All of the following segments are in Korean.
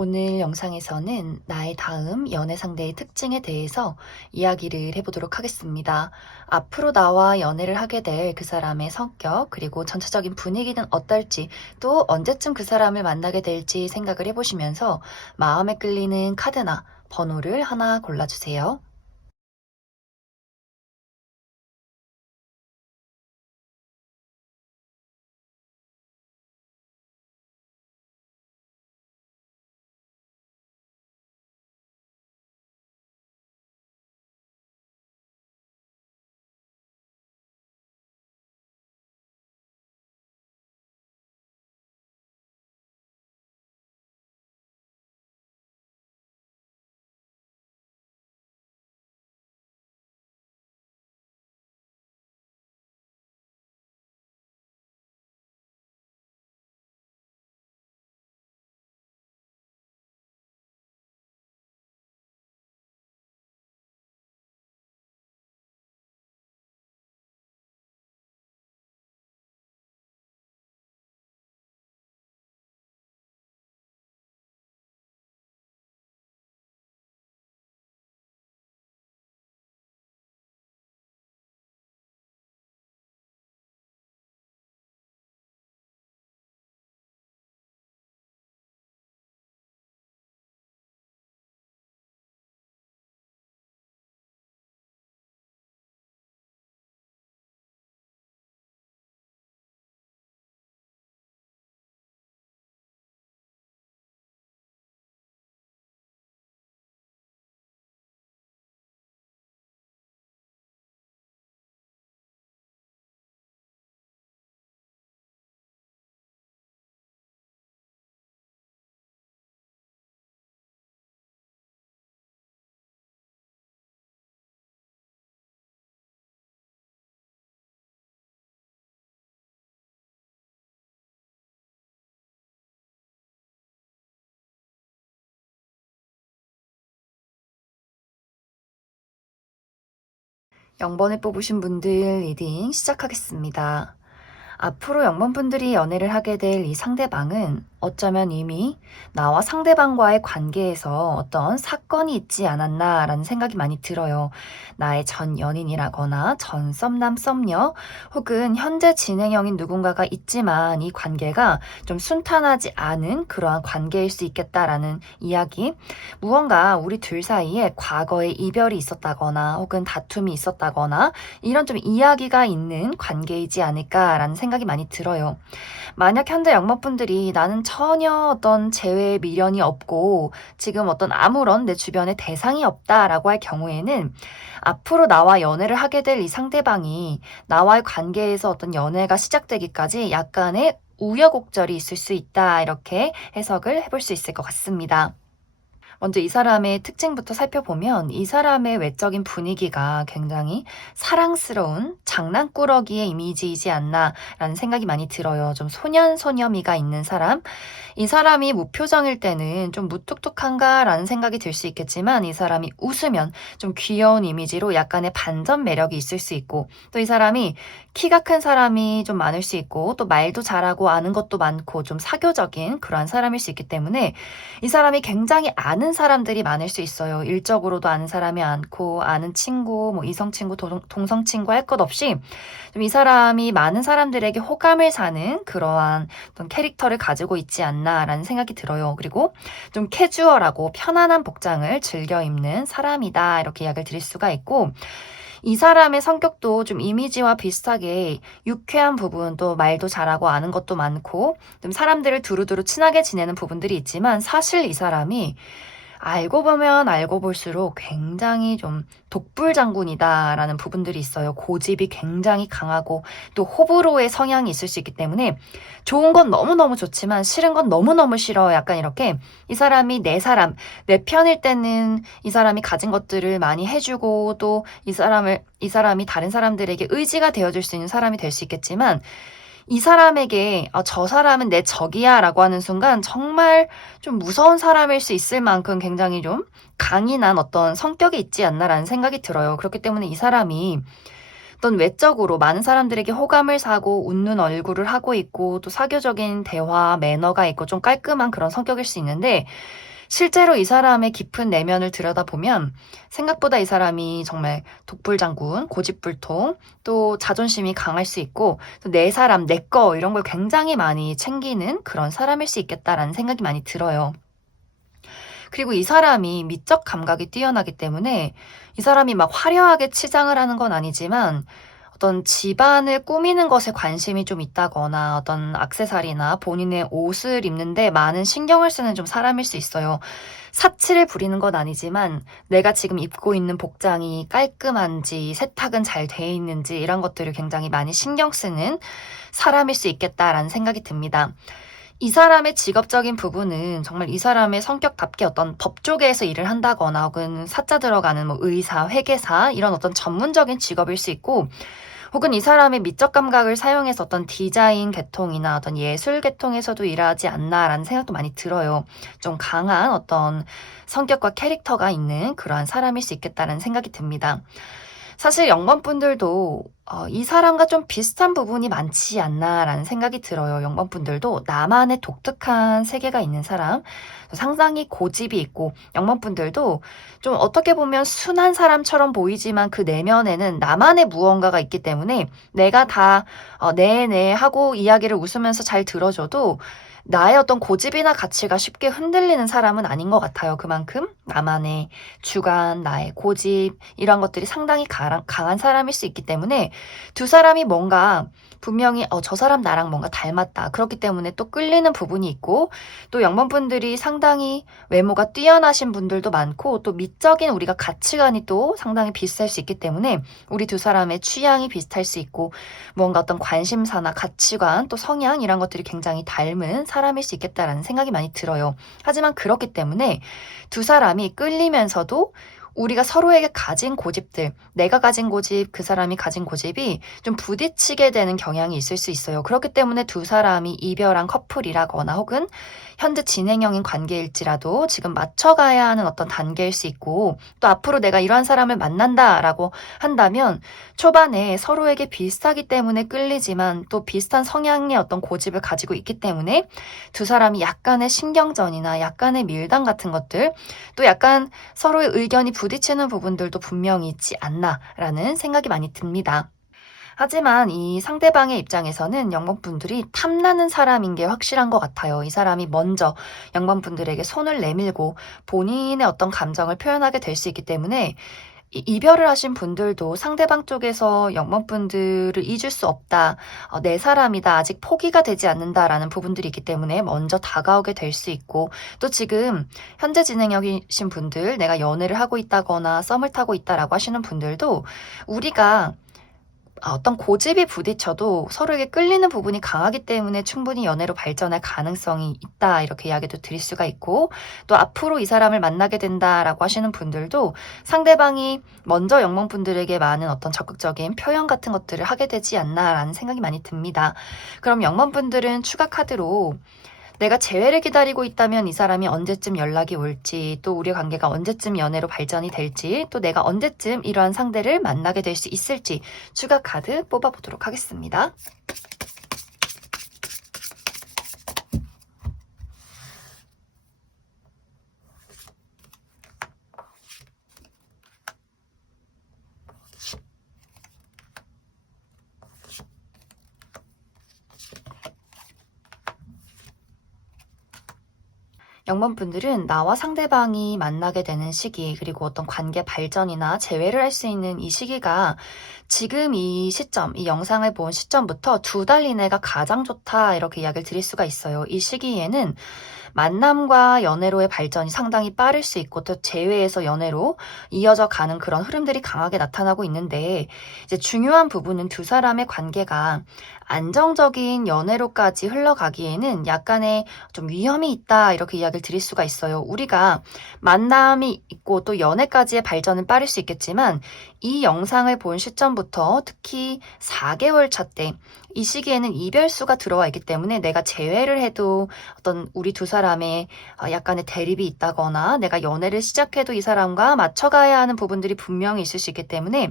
오늘 영상에서는 나의 다음 연애 상대의 특징에 대해서 이야기를 해보도록 하겠습니다. 앞으로 나와 연애를 하게 될 그 사람의 성격, 그리고 전체적인 분위기는 어떨지, 또 언제쯤 그 사람을 만나게 될지 생각을 해보시면서 마음에 끌리는 카드나 번호를 하나 골라주세요. 영번을 뽑으신 분들 리딩 시작하겠습니다. 앞으로 영문분들이 연애를 하게 될 이 상대방은 어쩌면 이미 나와 상대방과의 관계에서 어떤 사건이 있지 않았나라는 생각이 많이 들어요. 나의 전 연인이라거나 전 썸남 썸녀 혹은 현재 진행형인 누군가가 있지만 이 관계가 좀 순탄하지 않은 그러한 관계일 수 있겠다라는 이야기. 무언가 우리 둘 사이에 과거에 이별이 있었다거나 혹은 다툼이 있었다거나 이런 좀 이야기가 있는 관계이지 않을까라는 생각이 많이 들어요. 만약 현재 영목분들이 나는 전혀 어떤 재회의 미련이 없고 지금 어떤 아무런 내 주변에 대상이 없다라고 할 경우에는 앞으로 나와 연애를 하게 될 이 상대방이 나와의 관계에서 어떤 연애가 시작되기까지 약간의 우여곡절이 있을 수 있다. 이렇게 해석을 해볼 수 있을 것 같습니다. 먼저 이 사람의 특징부터 살펴보면 이 사람의 외적인 분위기가 굉장히 사랑스러운 장난꾸러기의 이미지이지 않나라는 생각이 많이 들어요. 좀 소년소녀미가 있는 사람. 이 사람이 무표정일 때는 좀 무뚝뚝한가라는 생각이 들 수 있겠지만 이 사람이 웃으면 좀 귀여운 이미지로 약간의 반전 매력이 있을 수 있고 또 이 사람이 키가 큰 사람이 좀 많을 수 있고 또 말도 잘하고 아는 것도 많고 좀 사교적인 그러한 사람일 수 있기 때문에 이 사람이 굉장히 아는 사람들이 많을 수 있어요. 일적으로도 아는 사람이 많고 아는 친구, 뭐 이성 친구, 동성 친구 할 것 없이 좀 이 사람이 많은 사람들에게 호감을 사는 그러한 어떤 캐릭터를 가지고 있지 않나라는 생각이 들어요. 그리고 좀 캐주얼하고 편안한 복장을 즐겨 입는 사람이다. 이렇게 이야기를 드릴 수가 있고 이 사람의 성격도 좀 이미지와 비슷하게 유쾌한 부분, 또 말도 잘하고 아는 것도 많고 좀 사람들을 두루두루 친하게 지내는 부분들이 있지만 사실 이 사람이 알고 보면 알고 볼수록 굉장히 좀 독불장군이다라는 부분들이 있어요. 고집이 굉장히 강하고 또 호불호의 성향이 있을 수 있기 때문에 좋은 건 너무너무 좋지만 싫은 건 너무너무 싫어. 약간 이렇게 이 사람이 내 사람, 내 편일 때는 이 사람이 가진 것들을 많이 해주고 또 이 사람이 다른 사람들에게 의지가 되어줄 수 있는 사람이 될 수 있겠지만 이 사람에게 저 사람은 내 적이야 라고 하는 순간 정말 좀 무서운 사람일 수 있을 만큼 굉장히 좀 강인한 어떤 성격이 있지 않나라는 생각이 들어요. 그렇기 때문에 이 사람이 어떤 외적으로 많은 사람들에게 호감을 사고 웃는 얼굴을 하고 있고 또 사교적인 대화, 매너가 있고 좀 깔끔한 그런 성격일 수 있는데 실제로 이 사람의 깊은 내면을 들여다보면 생각보다 이 사람이 정말 독불장군, 고집불통, 또 자존심이 강할 수 있고 또 내 사람, 내 거 이런 걸 굉장히 많이 챙기는 그런 사람일 수 있겠다라는 생각이 많이 들어요. 그리고 이 사람이 미적 감각이 뛰어나기 때문에 이 사람이 막 화려하게 치장을 하는 건 아니지만 어떤 집안을 꾸미는 것에 관심이 좀 있다거나 어떤 액세서리나 본인의 옷을 입는데 많은 신경을 쓰는 좀 사람일 수 있어요. 사치를 부리는 건 아니지만 내가 지금 입고 있는 복장이 깔끔한지 세탁은 잘 돼 있는지 이런 것들을 굉장히 많이 신경 쓰는 사람일 수 있겠다라는 생각이 듭니다. 이 사람의 직업적인 부분은 정말 이 사람의 성격답게 어떤 법 쪽에서 일을 한다거나 혹은 사자 들어가는 뭐 의사, 회계사 이런 어떤 전문적인 직업일 수 있고 혹은 이 사람의 미적 감각을 사용해서 어떤 디자인 계통이나 어떤 예술 계통에서도 일하지 않나라는 생각도 많이 들어요. 좀 강한 어떤 성격과 캐릭터가 있는 그러한 사람일 수 있겠다는 생각이 듭니다. 사실 영범분들도 이 사람과 좀 비슷한 부분이 많지 않나라는 생각이 들어요. 영범분들도 나만의 독특한 세계가 있는 사람, 상당히 고집이 있고 영범분들도 좀 어떻게 보면 순한 사람처럼 보이지만 그 내면에는 나만의 무언가가 있기 때문에 내가 다 네네 하고 이야기를 웃으면서 잘 들어줘도 나의 어떤 고집이나 가치가 쉽게 흔들리는 사람은 아닌 것 같아요. 그만큼 나만의 주관, 나의 고집 이런 것들이 상당히 강한 사람일 수 있기 때문에 두 사람이 뭔가 분명히 저 사람 나랑 뭔가 닮았다. 그렇기 때문에 또 끌리는 부분이 있고 또 영범분들이 상당히 외모가 뛰어나신 분들도 많고 또 미적인 우리가 가치관이 또 상당히 비슷할 수 있기 때문에 우리 두 사람의 취향이 비슷할 수 있고 뭔가 어떤 관심사나 가치관 또 성향 이런 것들이 굉장히 닮은 사람일 수 있겠다라는 생각이 많이 들어요. 하지만 그렇기 때문에 두 사람이 끌리면서도 우리가 서로에게 가진 고집들, 내가 가진 고집, 그 사람이 가진 고집이 좀 부딪히게 되는 경향이 있을 수 있어요. 그렇기 때문에 두 사람이 이별한 커플이라거나 혹은 현재 진행형인 관계일지라도 지금 맞춰가야 하는 어떤 단계일 수 있고 또 앞으로 내가 이러한 사람을 만난다라고 한다면 초반에 서로에게 비슷하기 때문에 끌리지만 또 비슷한 성향의 어떤 고집을 가지고 있기 때문에 두 사람이 약간의 신경전이나 약간의 밀당 같은 것들 또 약간 서로의 의견이 부딪히는 부분들도 분명히 있지 않나라는 생각이 많이 듭니다. 하지만 이 상대방의 입장에서는 영범분들이 탐나는 사람인 게 확실한 것 같아요. 이 사람이 먼저 영범분들에게 손을 내밀고 본인의 어떤 감정을 표현하게 될 수 있기 때문에 이별을 하신 분들도 상대방 쪽에서 영범분들을 잊을 수 없다. 내 사람이다. 아직 포기가 되지 않는다라는 부분들이 있기 때문에 먼저 다가오게 될 수 있고 또 지금 현재 진행형이신 분들 내가 연애를 하고 있다거나 썸을 타고 있다라고 하시는 분들도 우리가 어떤 고집이 부딪혀도 서로에게 끌리는 부분이 강하기 때문에 충분히 연애로 발전할 가능성이 있다 이렇게 이야기도 드릴 수가 있고 또 앞으로 이 사람을 만나게 된다라고 하시는 분들도 상대방이 먼저 영범분들에게 많은 어떤 적극적인 표현 같은 것들을 하게 되지 않나라는 생각이 많이 듭니다. 그럼 영범분들은 추가 카드로 내가 재회를 기다리고 있다면 이 사람이 언제쯤 연락이 올지 또 우리 관계가 언제쯤 연애로 발전이 될지 또 내가 언제쯤 이러한 상대를 만나게 될 수 있을지 추가 카드 뽑아보도록 하겠습니다. 영범분들은 나와 상대방이 만나게 되는 시기 그리고 어떤 관계 발전이나 재회를 할 수 있는 이 시기가 지금 이 시점, 이 영상을 본 시점부터 2달 이내가 가장 좋다 이렇게 이야기를 드릴 수가 있어요. 이 시기에는 만남과 연애로의 발전이 상당히 빠를 수 있고 또 재회에서 연애로 이어져 가는 그런 흐름들이 강하게 나타나고 있는데 이제 중요한 부분은 두 사람의 관계가 안정적인 연애로까지 흘러가기에는 약간의 좀 위험이 있다 이렇게 이야기를 드릴 수가 있어요. 우리가 만남이 있고 또 연애까지의 발전은 빠를 수 있겠지만 이 영상을 본 시점부터 특히 4개월 차 때 이 시기에는 이별수가 들어와 있기 때문에 내가 제외를 해도 어떤 우리 두 사람의 약간의 대립이 있다거나 내가 연애를 시작해도 이 사람과 맞춰가야 하는 부분들이 분명히 있을 수 있기 때문에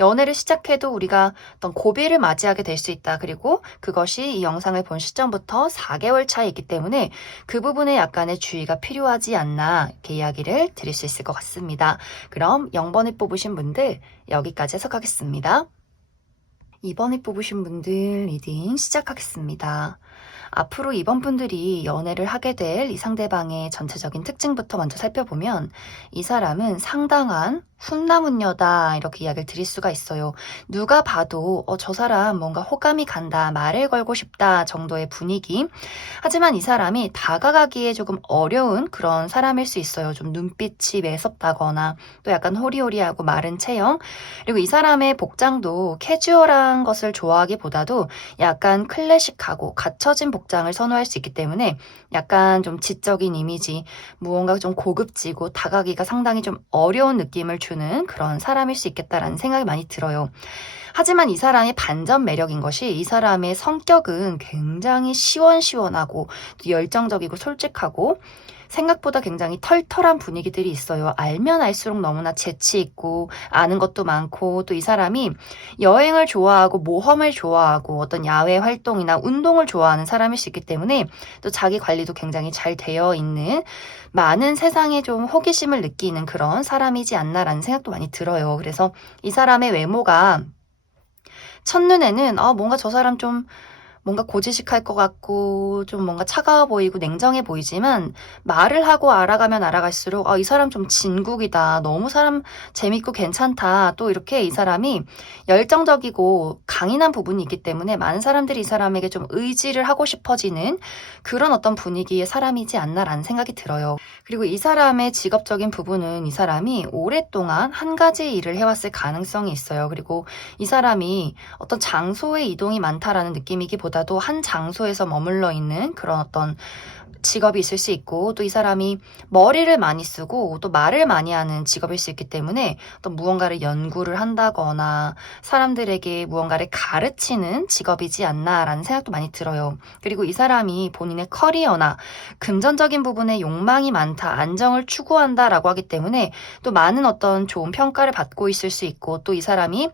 연애를 시작해도 우리가 어떤 고비를 맞이하게 될 수 있다. 그리고 그것이 이 영상을 본 시점부터 4개월 차에 있기 때문에 그 부분에 약간의 주의가 필요하지 않나 이렇게 이야기를 드릴 수 있을 것 같습니다. 그럼 0번을 뽑으신 분들 여기까지 해석하겠습니다. 2번을 뽑으신 분들 리딩 시작하겠습니다. 앞으로 2번 분들이 연애를 하게 될 이 상대방의 전체적인 특징부터 먼저 살펴보면 이 사람은 상당한 훈남훈녀다 이렇게 이야기를 드릴 수가 있어요. 누가 봐도 저 사람 뭔가 호감이 간다, 말을 걸고 싶다 정도의 분위기. 하지만 이 사람이 다가가기에 조금 어려운 그런 사람일 수 있어요. 좀 눈빛이 매섭다거나 또 약간 호리호리하고 마른 체형. 그리고 이 사람의 복장도 캐주얼한 것을 좋아하기보다도 약간 클래식하고 갖춰진 복장을 선호할 수 있기 때문에 약간 좀 지적인 이미지, 무언가 좀 고급지고 다가기가 상당히 좀 어려운 느낌을 주는 그런 사람일 수 있겠다라는 생각이 많이 들어요. 하지만 이 사람의 반전 매력인 것이 이 사람의 성격은 굉장히 시원시원하고 또 열정적이고 솔직하고 생각보다 굉장히 털털한 분위기들이 있어요. 알면 알수록 너무나 재치 있고 아는 것도 많고 또 이 사람이 여행을 좋아하고 모험을 좋아하고 어떤 야외 활동이나 운동을 좋아하는 사람일 수 있기 때문에 또 자기 관리도 굉장히 잘 되어 있는 많은 세상에 좀 호기심을 느끼는 그런 사람이지 않나라는 생각도 많이 들어요. 그래서 이 사람의 외모가 첫눈에는 뭔가 저 사람 좀 뭔가 고지식할 것 같고 좀 뭔가 차가워 보이고 냉정해 보이지만 말을 하고 알아가면 알아갈수록 이 사람 좀 진국이다. 너무 사람 재밌고 괜찮다. 또 이렇게 이 사람이 열정적이고 강인한 부분이 있기 때문에 많은 사람들이 이 사람에게 좀 의지를 하고 싶어지는 그런 어떤 분위기의 사람이지 않나라는 생각이 들어요. 그리고 이 사람의 직업적인 부분은 이 사람이 오랫동안 한 가지 일을 해왔을 가능성이 있어요. 그리고 이 사람이 어떤 장소의 이동이 많다라는 느낌이기보다도 한 장소에서 머물러 있는 그런 어떤 직업이 있을 수 있고 또 이 사람이 머리를 많이 쓰고 또 말을 많이 하는 직업일 수 있기 때문에 또 무언가를 연구를 한다거나 사람들에게 무언가를 가르치는 직업이지 않나라는 생각도 많이 들어요. 그리고 이 사람이 본인의 커리어나 금전적인 부분에 욕망이 많다, 안정을 추구한다라고 하기 때문에 또 많은 어떤 좋은 평가를 받고 있을 수 있고 또 이 사람이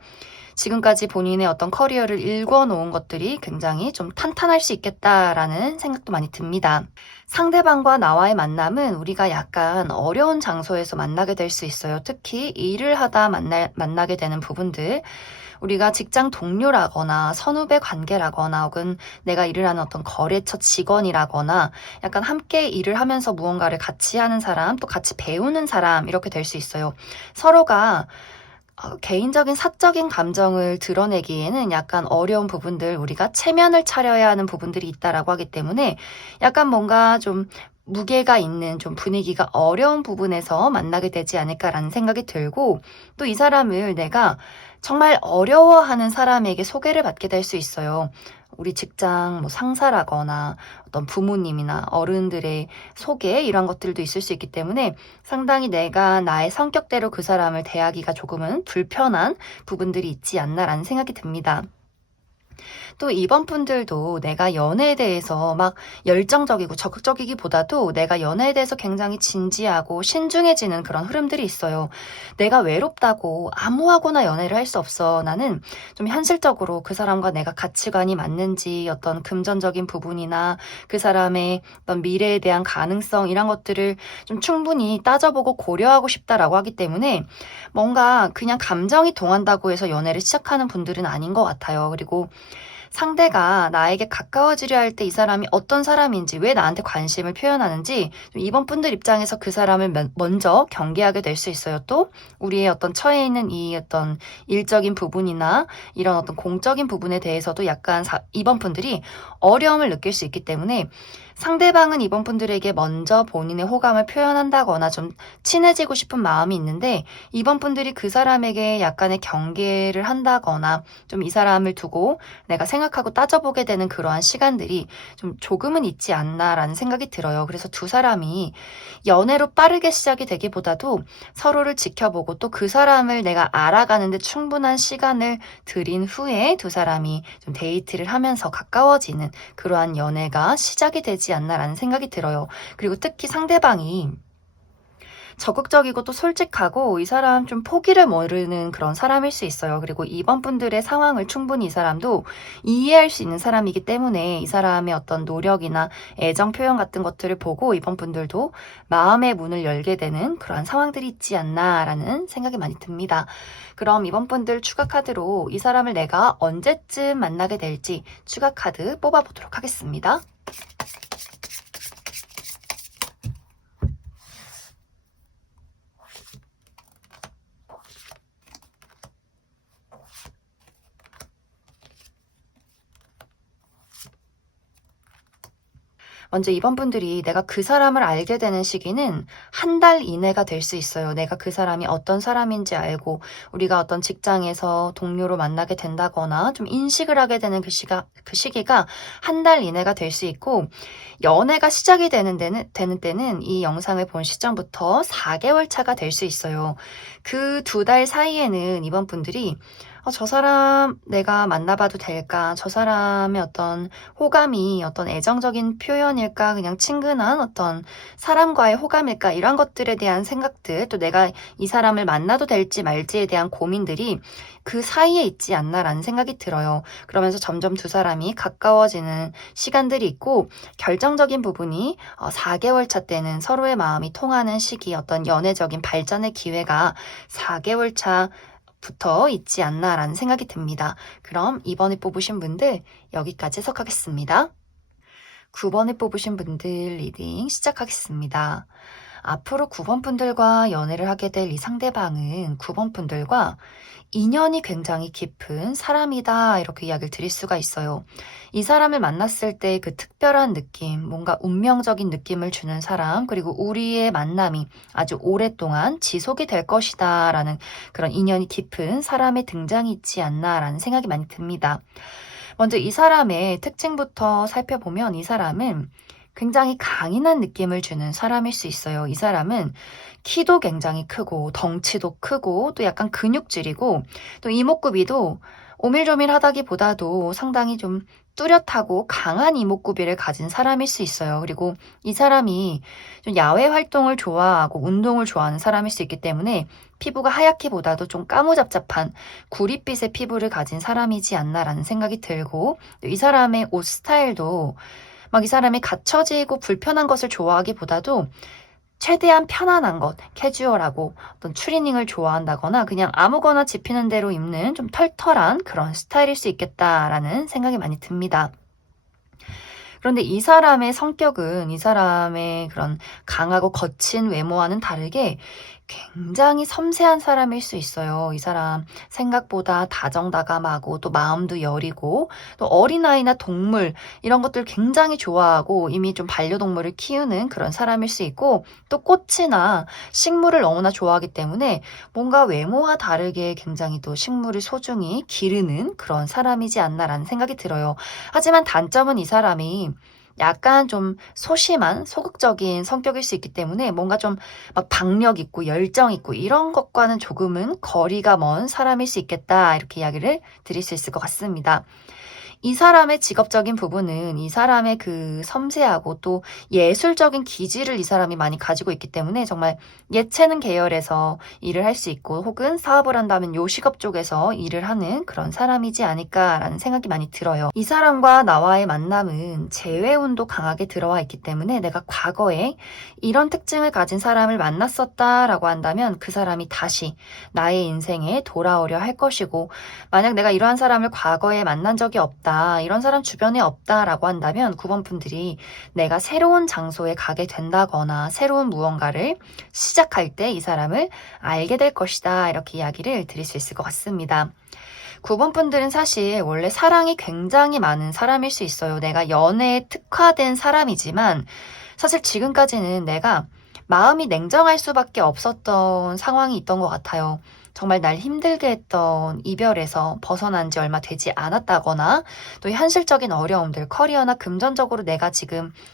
지금까지 본인의 어떤 커리어를 읽어놓은 것들이 굉장히 좀 탄탄할 수 있겠다라는 생각도 많이 듭니다. 상대방과 나와의 만남은 우리가 약간 어려운 장소에서 만나게 될 수 있어요. 특히 일을 하다 만나게 되는 부분들. 우리가 직장 동료라거나 선후배 관계라거나 혹은 내가 일을 하는 어떤 거래처 직원이라거나 약간 함께 일을 하면서 무언가를 같이 하는 사람, 또 같이 배우는 사람 이렇게 될 수 있어요. 서로가 개인적인 사적인 감정을 드러내기에는 약간 어려운 부분들, 우리가 체면을 차려야 하는 부분들이 있다라고 하기 때문에 약간 뭔가 좀 무게가 있는 좀 분위기가 어려운 부분에서 만나게 되지 않을까라는 생각이 들고 또 이 사람을 내가 정말 어려워하는 사람에게 소개를 받게 될 수 있어요. 우리 직장 뭐 상사라거나 어떤 부모님이나 어른들의 소개 이런 것들도 있을 수 있기 때문에 상당히 내가 나의 성격대로 그 사람을 대하기가 조금은 불편한 부분들이 있지 않나라는 생각이 듭니다. 또 이번 분들도 내가 연애에 대해서 막 열정적이고 적극적이기보다도 내가 연애에 대해서 굉장히 진지하고 신중해지는 그런 흐름들이 있어요. 내가 외롭다고 아무하고나 연애를 할 수 없어. 나는 좀 현실적으로 그 사람과 내가 가치관이 맞는지 어떤 금전적인 부분이나 그 사람의 어떤 미래에 대한 가능성 이런 것들을 좀 충분히 따져보고 고려하고 싶다라고 하기 때문에 뭔가 그냥 감정이 동한다고 해서 연애를 시작하는 분들은 아닌 것 같아요. 그리고 상대가 나에게 가까워지려 할 때 이 사람이 어떤 사람인지, 왜 나한테 관심을 표현하는지 이번 분들 입장에서 그 사람을 먼저 경계하게 될 수 있어요. 또 우리의 어떤 처해 있는 이 어떤 일적인 부분이나 이런 어떤 공적인 부분에 대해서도 약간 이번 분들이 어려움을 느낄 수 있기 때문에 상대방은 이번 분들에게 먼저 본인의 호감을 표현한다거나 좀 친해지고 싶은 마음이 있는데 이번 분들이 그 사람에게 약간의 경계를 한다거나 좀 이 사람을 두고 내가 생각하고 따져보게 되는 그러한 시간들이 좀 조금은 있지 않나라는 생각이 들어요. 그래서 두 사람이 연애로 빠르게 시작이 되기보다도 서로를 지켜보고 또 그 사람을 내가 알아가는데 충분한 시간을 들인 후에 두 사람이 좀 데이트를 하면서 가까워지는 그러한 연애가 시작이 되지 않나라는 생각이 들어요. 그리고 특히 상대방이 적극적이고 또 솔직하고 이 사람 좀 포기를 모르는 그런 사람일 수 있어요. 그리고 이번 분들의 상황을 충분히 이 사람도 이해할 수 있는 사람이기 때문에 이 사람의 어떤 노력이나 애정 표현 같은 것들을 보고 이번 분들도 마음의 문을 열게 되는 그러한 상황들이 있지 않나라는 생각이 많이 듭니다. 그럼 이번 분들 추가 카드로 이 사람을 내가 언제쯤 만나게 될지 추가 카드 뽑아보도록 하겠습니다. 먼저 이번 분들이 내가 그 사람을 알게 되는 시기는 한 달 이내가 될 수 있어요. 내가 그 사람이 어떤 사람인지 알고 우리가 어떤 직장에서 동료로 만나게 된다거나 좀 인식을 하게 되는 그 시기가 한 달 이내가 될 수 있고 연애가 시작이 되는 때는 이 영상을 본 시점부터 4개월 차가 될 수 있어요. 그 2달 사이에는 이번 분들이 저 사람 내가 만나봐도 될까? 저 사람의 어떤 호감이 어떤 애정적인 표현일까? 그냥 친근한 어떤 사람과의 호감일까? 이런 것들에 대한 생각들, 또 내가 이 사람을 만나도 될지 말지에 대한 고민들이 그 사이에 있지 않나라는 생각이 들어요. 그러면서 점점 두 사람이 가까워지는 시간들이 있고 결정적인 부분이 4개월 차 때는 서로의 마음이 통하는 시기, 어떤 연애적인 발전의 기회가 4개월 차 부터 있지 않나라는 생각이 듭니다. 그럼 이번에 뽑으신 분들 여기까지 해석하겠습니다. 9번에 뽑으신 분들 리딩 시작하겠습니다. 앞으로 9번 분들과 연애를 하게 될 이 상대방은 9번 분들과 인연이 굉장히 깊은 사람이다 이렇게 이야기를 드릴 수가 있어요. 이 사람을 만났을 때 그 특별한 느낌, 뭔가 운명적인 느낌을 주는 사람, 그리고 우리의 만남이 아주 오랫동안 지속이 될 것이다 라는 그런 인연이 깊은 사람의 등장이 있지 않나라는 생각이 많이 듭니다. 먼저 이 사람의 특징부터 살펴보면 이 사람은 굉장히 강인한 느낌을 주는 사람일 수 있어요. 이 사람은 키도 굉장히 크고 덩치도 크고 또 약간 근육질이고 또 이목구비도 오밀조밀하다기보다도 상당히 좀 뚜렷하고 강한 이목구비를 가진 사람일 수 있어요. 그리고 이 사람이 좀 야외 활동을 좋아하고 운동을 좋아하는 사람일 수 있기 때문에 피부가 하얗기보다도 좀 까무잡잡한 구릿빛의 피부를 가진 사람이지 않나라는 생각이 들고 이 사람의 옷 스타일도 막 이 사람이 갖춰지고 불편한 것을 좋아하기보다도 최대한 편안한 것, 캐주얼하고 어떤 추리닝을 좋아한다거나 그냥 아무거나 집히는 대로 입는 좀 털털한 그런 스타일일 수 있겠다라는 생각이 많이 듭니다. 그런데 이 사람의 성격은 이 사람의 그런 강하고 거친 외모와는 다르게 굉장히 섬세한 사람일 수 있어요. 이 사람 생각보다 다정다감하고 또 마음도 여리고 또 어린아이나 동물 이런 것들 굉장히 좋아하고 이미 좀 반려동물을 키우는 그런 사람일 수 있고 또 꽃이나 식물을 너무나 좋아하기 때문에 뭔가 외모와 다르게 굉장히 또 식물을 소중히 기르는 그런 사람이지 않나라는 생각이 들어요. 하지만 단점은 이 사람이 약간 좀 소심한 소극적인 성격일 수 있기 때문에 뭔가 좀 막 박력 있고 열정 있고 이런 것과는 조금은 거리가 먼 사람일 수 있겠다 이렇게 이야기를 드릴 수 있을 것 같습니다. 이 사람의 직업적인 부분은 이 사람의 그 섬세하고 또 예술적인 기질을 이 사람이 많이 가지고 있기 때문에 정말 예체능 계열에서 일을 할 수 있고 혹은 사업을 한다면 요식업 쪽에서 일을 하는 그런 사람이지 않을까라는 생각이 많이 들어요. 이 사람과 나와의 만남은 재회운도 강하게 들어와 있기 때문에 내가 과거에 이런 특징을 가진 사람을 만났었다라고 한다면 그 사람이 다시 나의 인생에 돌아오려 할 것이고 만약 내가 이러한 사람을 과거에 만난 적이 없다, 이런 사람 주변에 없다라고 한다면 9번 분들이 내가 새로운 장소에 가게 된다거나 새로운 무언가를 시작할 때 이 사람을 알게 될 것이다 이렇게 이야기를 드릴 수 있을 것 같습니다. 9번 분들은 사실 원래 사랑이 굉장히 많은 사람일 수 있어요. 내가 연애에 특화된 사람이지만 사실 지금까지는 내가 마음이 냉정할 수밖에 없었던 상황이 있던 것 같아요. 정말 날 힘들게 했던 이별에서 벗어난 지 얼마 되지 않았다거나 또 현실적인 어려움들, 커리어나 금전적으로 내가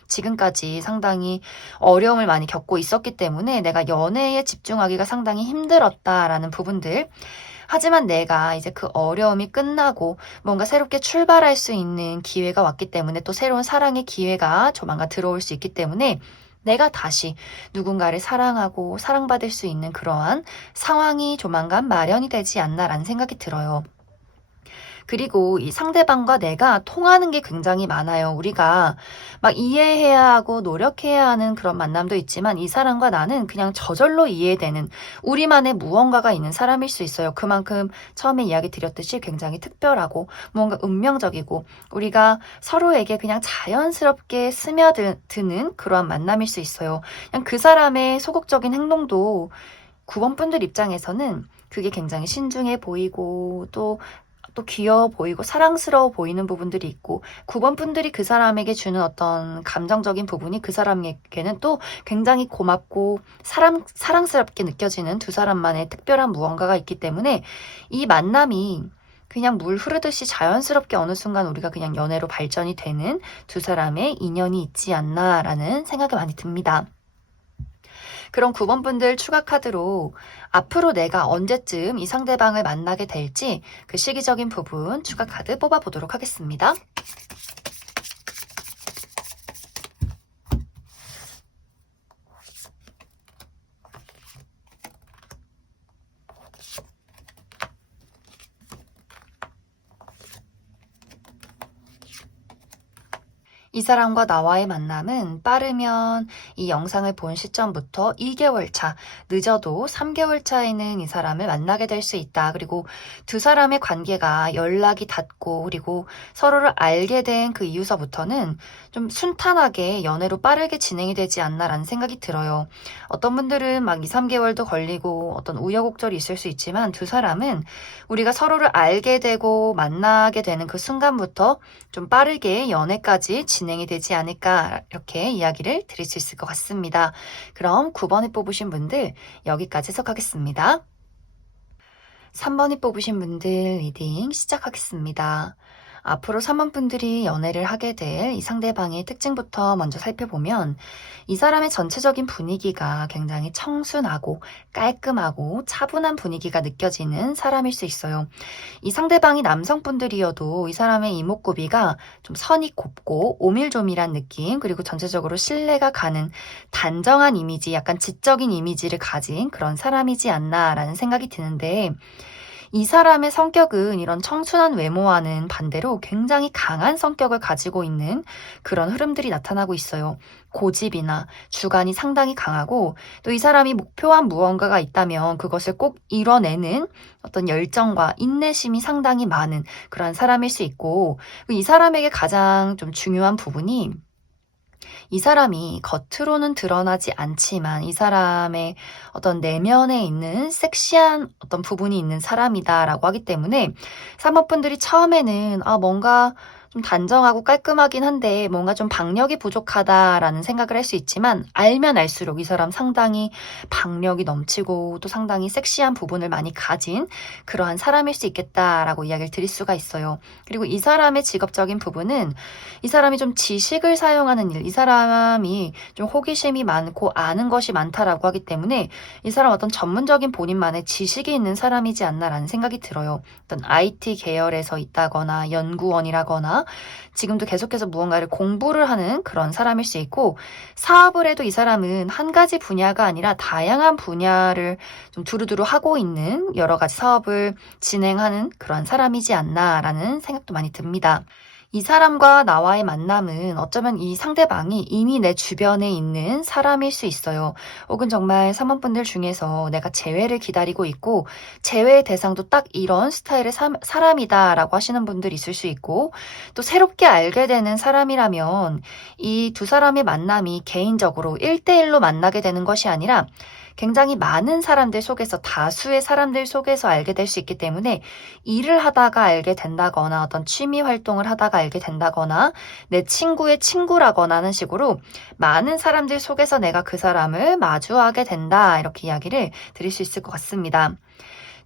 지금까지 상당히 어려움을 많이 겪고 있었기 때문에 내가 연애에 집중하기가 상당히 힘들었다라는 부분들. 하지만 내가 이제 그 어려움이 끝나고 뭔가 새롭게 출발할 수 있는 기회가 왔기 때문에 또 새로운 사랑의 기회가 조만간 들어올 수 있기 때문에 내가 다시 누군가를 사랑하고 사랑받을 수 있는 그러한 상황이 조만간 마련이 되지 않나라는 생각이 들어요. 그리고 이 상대방과 내가 통하는 게 굉장히 많아요. 우리가 막 이해해야 하고 노력해야 하는 그런 만남도 있지만 이 사람과 나는 그냥 저절로 이해되는 우리만의 무언가가 있는 사람일 수 있어요. 그만큼 처음에 이야기 드렸듯이 굉장히 특별하고 뭔가 운명적이고 우리가 서로에게 그냥 자연스럽게 스며드는 그러한 만남일 수 있어요. 그냥 그 사람의 소극적인 행동도 9번 분들 입장에서는 그게 굉장히 신중해 보이고 또 귀여워 보이고 사랑스러워 보이는 부분들이 있고 9번 분들이 그 사람에게 주는 어떤 감정적인 부분이 그 사람에게는 또 굉장히 고맙고 사랑스럽게 느껴지는 두 사람만의 특별한 무언가가 있기 때문에 이 만남이 그냥 물 흐르듯이 자연스럽게 어느 순간 우리가 그냥 연애로 발전이 되는 두 사람의 인연이 있지 않나라는 생각이 많이 듭니다. 그럼 9번 분들 추가 카드로 앞으로 내가 언제쯤 이 상대방을 만나게 될지 그 시기적인 부분 추가 카드 뽑아보도록 하겠습니다. 이 사람과 나와의 만남은 빠르면 이 영상을 본 시점부터 2개월 차, 늦어도 3개월 차에는 이 사람을 만나게 될 수 있다. 그리고 두 사람의 관계가 연락이 닿고 그리고 서로를 알게 된 그 이후서부터는 좀 순탄하게 연애로 빠르게 진행이 되지 않나라는 생각이 들어요. 어떤 분들은 막 2, 3개월도 걸리고 어떤 우여곡절이 있을 수 있지만 두 사람은 우리가 서로를 알게 되고 만나게 되는 그 순간부터 좀 빠르게 연애까지 진행이 되지 않을까 이렇게 이야기를 드릴 수 있을 것 같습니다. 그럼 9번을 뽑으신 분들 여기까지 해석하겠습니다. 3번이 뽑으신 분들 리딩 시작하겠습니다. 앞으로 3번 분들이 연애를 하게 될 이 상대방의 특징부터 먼저 살펴보면 이 사람의 전체적인 분위기가 굉장히 청순하고 깔끔하고 차분한 분위기가 느껴지는 사람일 수 있어요. 이 상대방이 남성분들이어도 이 사람의 이목구비가 좀 선이 곱고 오밀조밀한 느낌 그리고 전체적으로 신뢰가 가는 단정한 이미지, 약간 지적인 이미지를 가진 그런 사람이지 않나라는 생각이 드는데 이 사람의 성격은 이런 청순한 외모와는 반대로 굉장히 강한 성격을 가지고 있는 그런 흐름들이 나타나고 있어요. 고집이나 주관이 상당히 강하고 또 이 사람이 목표한 무언가가 있다면 그것을 꼭 이뤄내는 어떤 열정과 인내심이 상당히 많은 그런 사람일 수 있고 이 사람에게 가장 좀 중요한 부분이 이 사람이 겉으로는 드러나지 않지만 이 사람의 어떤 내면에 있는 섹시한 어떤 부분이 있는 사람이다라고 하기 때문에 사모분들이 처음에는 뭔가 좀 단정하고 깔끔하긴 한데 뭔가 좀 박력이 부족하다라는 생각을 할 수 있지만 알면 알수록 이 사람 상당히 박력이 넘치고 또 상당히 섹시한 부분을 많이 가진 그러한 사람일 수 있겠다라고 이야기를 드릴 수가 있어요. 그리고 이 사람의 직업적인 부분은 이 사람이 좀 지식을 사용하는 일, 이 사람이 좀 호기심이 많고 아는 것이 많다라고 하기 때문에 이 사람 어떤 전문적인 본인만의 지식이 있는 사람이지 않나라는 생각이 들어요. 어떤 IT 계열에서 있다거나 연구원이라거나 지금도 계속해서 무언가를 공부를 하는 그런 사람일 수 있고 사업을 해도 이 사람은 한 가지 분야가 아니라 다양한 분야를 좀 두루두루 하고 있는 여러 가지 사업을 진행하는 그런 사람이지 않나라는 생각도 많이 듭니다. 이 사람과 나와의 만남은 어쩌면 이 상대방이 이미 내 주변에 있는 사람일 수 있어요. 혹은 정말 사모분들 중에서 내가 재회를 기다리고 있고 재회의 대상도 딱 이런 스타일의 사람이다라고 하시는 분들이 있을 수 있고 또 새롭게 알게 되는 사람이라면 이 두 사람의 만남이 개인적으로 1대1로 만나게 되는 것이 아니라 굉장히 많은 사람들 속에서, 다수의 사람들 속에서 알게 될 수 있기 때문에 일을 하다가 알게 된다거나 어떤 취미 활동을 하다가 알게 된다거나 내 친구의 친구라거나 하는 식으로 많은 사람들 속에서 내가 그 사람을 마주하게 된다, 이렇게 이야기를 드릴 수 있을 것 같습니다.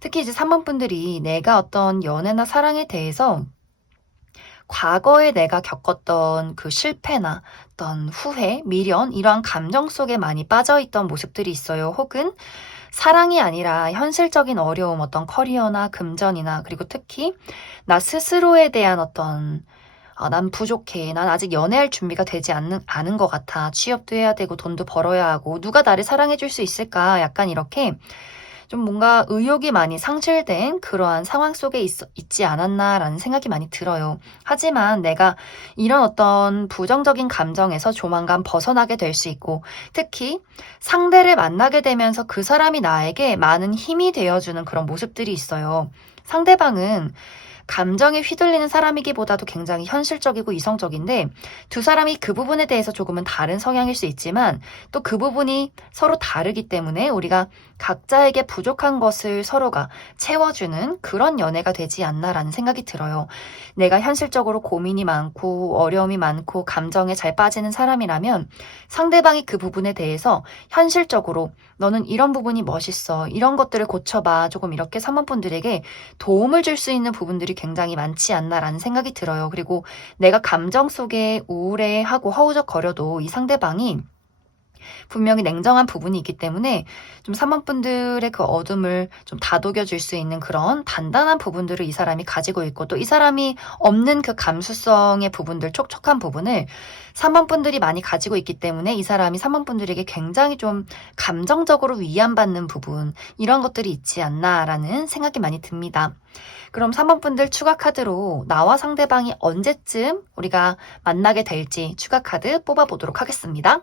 특히 이제 3번 분들이 내가 어떤 연애나 사랑에 대해서 과거에 내가 겪었던 그 실패나 어떤 후회, 미련, 이러한 감정 속에 많이 빠져있던 모습들이 있어요. 혹은 사랑이 아니라 현실적인 어려움, 어떤 커리어나 금전이나, 그리고 특히 나 스스로에 대한 어떤 난 부족해. 난 아직 연애할 준비가 되지 않은 것 같아. 취업도 해야 되고 돈도 벌어야 하고 누가 나를 사랑해줄 수 있을까? 약간 이렇게 좀 뭔가 의욕이 많이 상실된 그러한 상황 속에 있지 않았나라는 생각이 많이 들어요. 하지만 내가 이런 어떤 부정적인 감정에서 조만간 벗어나게 될 수 있고, 특히 상대를 만나게 되면서 그 사람이 나에게 많은 힘이 되어주는 그런 모습들이 있어요. 상대방은 감정에 휘둘리는 사람이기보다도 굉장히 현실적이고 이성적인데, 두 사람이 그 부분에 대해서 조금은 다른 성향일 수 있지만 또 그 부분이 서로 다르기 때문에 우리가 각자에게 부족한 것을 서로가 채워주는 그런 연애가 되지 않나라는 생각이 들어요. 내가 현실적으로 고민이 많고 어려움이 많고 감정에 잘 빠지는 사람이라면 상대방이 그 부분에 대해서 현실적으로 너는 이런 부분이 멋있어, 이런 것들을 고쳐봐, 조금 이렇게 3번 분들에게 도움을 줄 수 있는 부분들이 굉장히 많지 않나라는 생각이 들어요. 그리고 내가 감정 속에 우울해하고 허우적거려도 이 상대방이 분명히 냉정한 부분이 있기 때문에 좀 3번 분들의 그 어둠을 좀 다독여 줄 수 있는 그런 단단한 부분들을 이 사람이 가지고 있고, 또 이 사람이 없는 그 감수성의 부분들, 촉촉한 부분을 3번 분들이 많이 가지고 있기 때문에 이 사람이 3번 분들에게 굉장히 좀 감정적으로 위안받는 부분, 이런 것들이 있지 않나라는 생각이 많이 듭니다. 그럼 3번 분들 추가 카드로 나와 상대방이 언제쯤 우리가 만나게 될지 추가 카드 뽑아보도록 하겠습니다.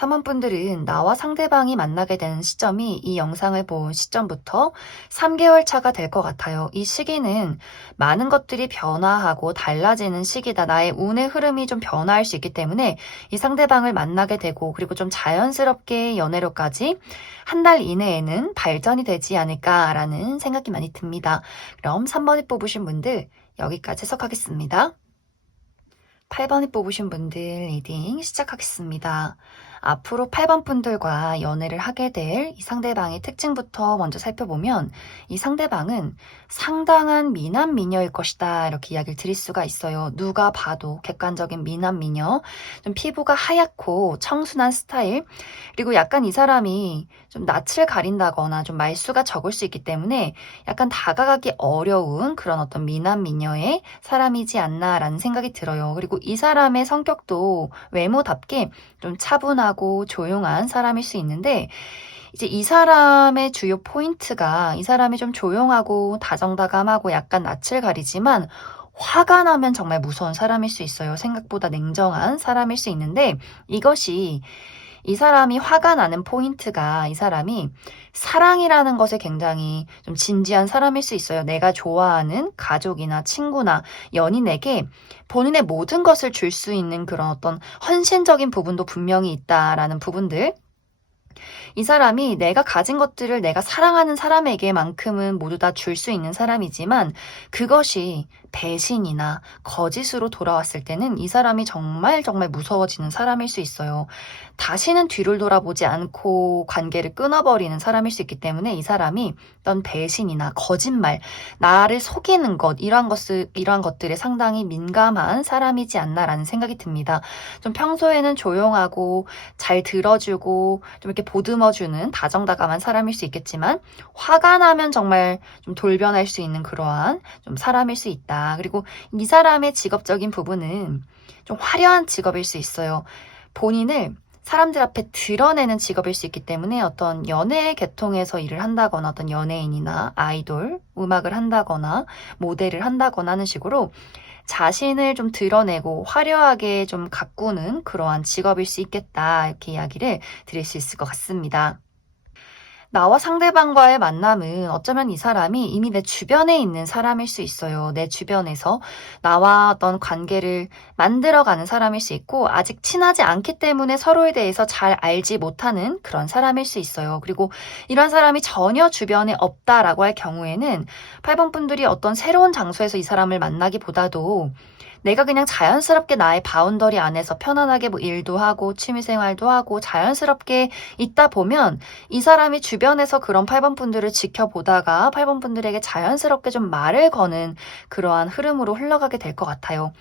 3번 분들은 나와 상대방이 만나게 되는 시점이 이 영상을 본 시점부터 3개월 차가 될 것 같아요. 이 시기는 많은 것들이 변화하고 달라지는 시기다. 나의 운의 흐름이 좀 변화할 수 있기 때문에 이 상대방을 만나게 되고, 그리고 좀 자연스럽게 연애로까지 한 달 이내에는 발전이 되지 않을까라는 생각이 많이 듭니다. 그럼 3번이 뽑으신 분들 여기까지 해석하겠습니다. 8번이 뽑으신 분들 리딩 시작하겠습니다. 앞으로 8번 분들과 연애를 하게 될 이 상대방의 특징부터 먼저 살펴보면, 이 상대방은 상당한 미남 미녀일 것이다, 이렇게 이야기를 드릴 수가 있어요. 누가 봐도 객관적인 미남 미녀, 좀 피부가 하얗고 청순한 스타일, 그리고 약간 이 사람이 좀 낯을 가린다거나 좀 말수가 적을 수 있기 때문에 약간 다가가기 어려운 그런 어떤 미남 미녀의 사람이지 않나라는 생각이 들어요. 그리고 이 사람의 성격도 외모답게 좀 차분하고 조용한 사람일 수 있는데, 이제 이 사람의 주요 포인트가, 이 사람이 좀 조용하고 다정다감하고 약간 낯을 가리지만 화가 나면 정말 무서운 사람일 수 있어요. 생각보다 냉정한 사람일 수 있는데, 이것이 이 사람이 화가 나는 포인트가, 이 사람이 사랑이라는 것에 굉장히 좀 진지한 사람일 수 있어요. 내가 좋아하는 가족이나 친구나 연인에게 본인의 모든 것을 줄 수 있는 그런 어떤 헌신적인 부분도 분명히 있다라는 부분들, 이 사람이 내가 가진 것들을 내가 사랑하는 사람에게만큼은 모두 다 줄 수 있는 사람이지만, 그것이 배신이나 거짓으로 돌아왔을 때는 이 사람이 정말 정말 무서워지는 사람일 수 있어요. 다시는 뒤를 돌아보지 않고 관계를 끊어버리는 사람일 수 있기 때문에 이 사람이 어떤 배신이나 거짓말, 나를 속이는 것, 이러한 것들에 상당히 민감한 사람이지 않나라는 생각이 듭니다. 좀 평소에는 조용하고 잘 들어주고 좀 이렇게 보듬어주는 다정다감한 사람일 수 있겠지만, 화가 나면 정말 좀 돌변할 수 있는 그러한 좀 사람일 수 있다. 그리고 이 사람의 직업적인 부분은 좀 화려한 직업일 수 있어요. 본인을 사람들 앞에 드러내는 직업일 수 있기 때문에 어떤 연예 계통에서 일을 한다거나 어떤 연예인이나 아이돌, 음악을 한다거나 모델을 한다거나 하는 식으로 자신을 좀 드러내고 화려하게 좀 가꾸는 그러한 직업일 수 있겠다, 이렇게 이야기를 드릴 수 있을 것 같습니다. 나와 상대방과의 만남은 어쩌면 이 사람이 이미 내 주변에 있는 사람일 수 있어요. 내 주변에서 나와 어떤 관계를 만들어가는 사람일 수 있고, 아직 친하지 않기 때문에 서로에 대해서 잘 알지 못하는 그런 사람일 수 있어요. 그리고 이런 사람이 전혀 주변에 없다라고 할 경우에는 8번 분들이 어떤 새로운 장소에서 이 사람을 만나기보다도 내가 그냥 자연스럽게 나의 바운더리 안에서 편안하게 뭐 일도 하고 취미생활도 하고 자연스럽게 있다 보면 이 사람이 주변에서 그런 8번 분들을 지켜보다가 8번 분들에게 자연스럽게 좀 말을 거는 그러한 흐름으로 흘러가게 될 것 같아요.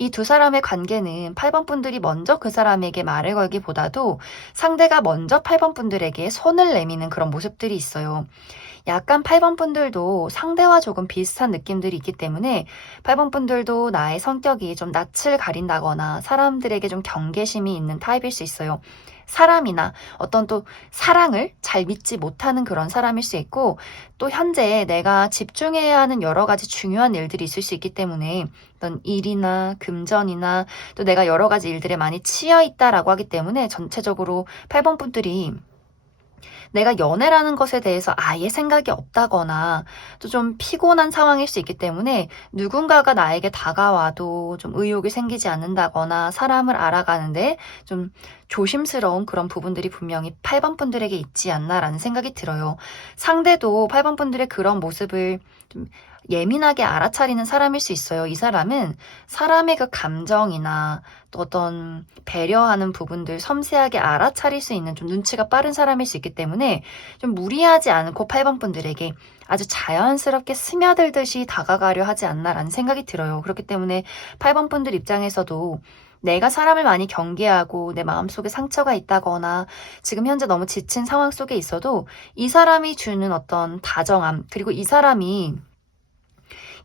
이 두 사람의 관계는 8번 분들이 먼저 그 사람에게 말을 걸기보다도 상대가 먼저 8번 분들에게 손을 내미는 그런 모습들이 있어요. 약간 8번 분들도 상대와 조금 비슷한 느낌들이 있기 때문에 8번 분들도 나의 성격이 좀 낯을 가린다거나 사람들에게 좀 경계심이 있는 타입일 수 있어요. 사람이나 어떤 또 사랑을 잘 믿지 못하는 그런 사람일 수 있고, 또 현재 내가 집중해야 하는 여러 가지 중요한 일들이 있을 수 있기 때문에 어떤 일이나 금전이나 또 내가 여러 가지 일들에 많이 치여 있다라고 하기 때문에 전체적으로 8번 분들이 내가 연애라는 것에 대해서 아예 생각이 없다거나 또 좀 피곤한 상황일 수 있기 때문에 누군가가 나에게 다가와도 좀 의욕이 생기지 않는다거나 사람을 알아가는데 좀 조심스러운 그런 부분들이 분명히 8번 분들에게 있지 않나라는 생각이 들어요. 상대도 8번 분들의 그런 모습을 좀 예민하게 알아차리는 사람일 수 있어요. 이 사람은 사람의 그 감정이나 또 어떤 배려하는 부분들 섬세하게 알아차릴 수 있는 좀 눈치가 빠른 사람일 수 있기 때문에 좀 무리하지 않고 8번 분들에게 아주 자연스럽게 스며들듯이 다가가려 하지 않나라는 생각이 들어요. 그렇기 때문에 8번 분들 입장에서도 내가 사람을 많이 경계하고 내 마음속에 상처가 있다거나 지금 현재 너무 지친 상황 속에 있어도 이 사람이 주는 어떤 다정함, 그리고 이 사람이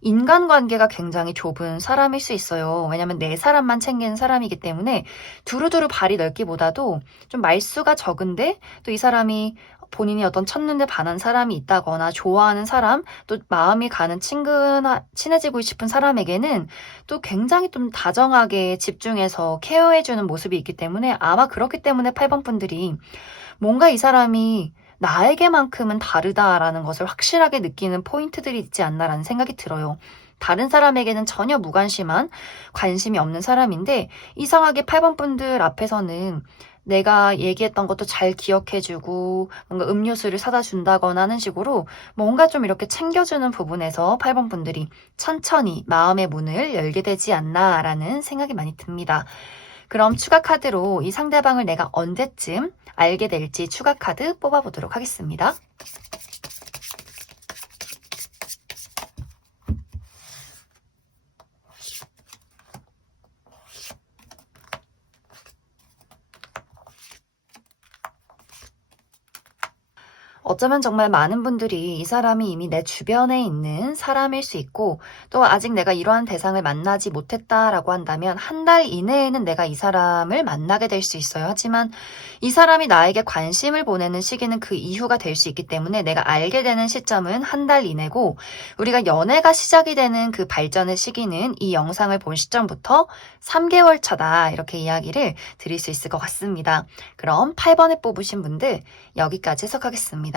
인간관계가 굉장히 좁은 사람일 수 있어요. 왜냐면 내 사람만 챙기는 사람이기 때문에 두루두루 발이 넓기보다도 좀 말수가 적은데 또 이 사람이 본인이 어떤 첫눈에 반한 사람이 있다거나 좋아하는 사람, 또 마음이 가는 친해지고 싶은 사람에게는 또 굉장히 좀 다정하게 집중해서 케어해주는 모습이 있기 때문에 아마 그렇기 때문에 8번 분들이 뭔가 이 사람이 나에게만큼은 다르다라는 것을 확실하게 느끼는 포인트들이 있지 않나라는 생각이 들어요. 다른 사람에게는 전혀 무관심한 관심이 없는 사람인데 이상하게 8번 분들 앞에서는 내가 얘기했던 것도 잘 기억해주고 뭔가 음료수를 사다 준다거나 하는 식으로 뭔가 좀 이렇게 챙겨주는 부분에서 8번 분들이 천천히 마음의 문을 열게 되지 않나라는 생각이 많이 듭니다. 그럼 추가 카드로 이 상대방을 내가 언제쯤 알게 될지 추가 카드 뽑아보도록 하겠습니다. 어쩌면 정말 많은 분들이 이 사람이 이미 내 주변에 있는 사람일 수 있고, 또 아직 내가 이러한 대상을 만나지 못했다라고 한다면 한 달 이내에는 내가 이 사람을 만나게 될 수 있어요. 하지만 이 사람이 나에게 관심을 보내는 시기는 그 이후가 될 수 있기 때문에 내가 알게 되는 시점은 한 달 이내고, 우리가 연애가 시작이 되는 그 발전의 시기는 이 영상을 본 시점부터 3개월 차다, 이렇게 이야기를 드릴 수 있을 것 같습니다. 그럼 8번에 뽑으신 분들 여기까지 해석하겠습니다.